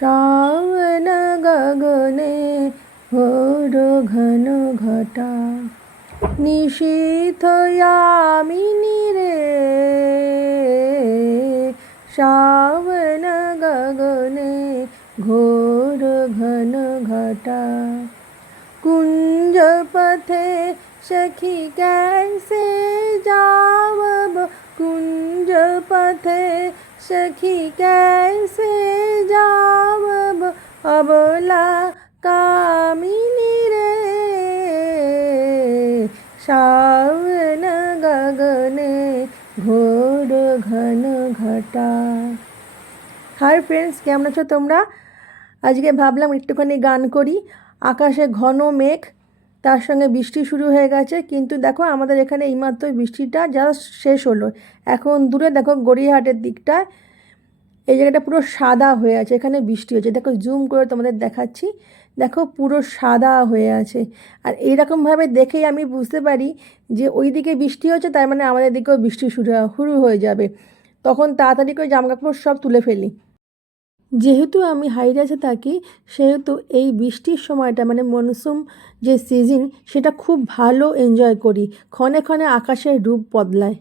শ্রাবণ গগনে ঘোর ঘন ঘটা নিশীথ यामिनी रे श्रावण गगने घोर घन घटा कुंज पथे सखी कैसे जावब कुंज पथे सखी कैसे जावब अबला कामिनी रे শ্রাবণ গগনে ঘোর ঘন ঘটা। হাই ফ্রেন্ডস, কেমন আছো তোমরা? আজকে ভাবলাম একটুখানি গান করি। আকাশে ঘন মেঘ, তার সঙ্গে বৃষ্টি শুরু হয়ে গেছে, কিন্তু দেখো আমাদের এখানে এইমাত্র বৃষ্টিটা জাস্ট শেষ হলো। এখন দূরে দেখো গড়িয়াহাটের দিকটা এই জায়গাটা পুরো সাদা হয়ে আছে, এখানে বৃষ্টি হচ্ছে। দেখো জুম করে তোমাদের দেখাচ্ছি, দেখো পুরো সাদা হয়ে আছে। আর এইরকমভাবে দেখেই আমি বুঝতে পারি যে ওই দিকে বৃষ্টি হচ্ছে, তার মানে আমাদের দিকেও বৃষ্টি শুরু হয়ে যাবে। তখন তাড়াতাড়ি করে জামাকাপড় সব তুলে ফেলি। যেহেতু আমি হাইরাসে থাকি, সেহেতু এই বৃষ্টির সময়টা মানে মনসুন যে সিজন, সেটা খুব ভালো এনজয় করি। ক্ষণে ক্ষণে আকাশের রূপ বদলায়।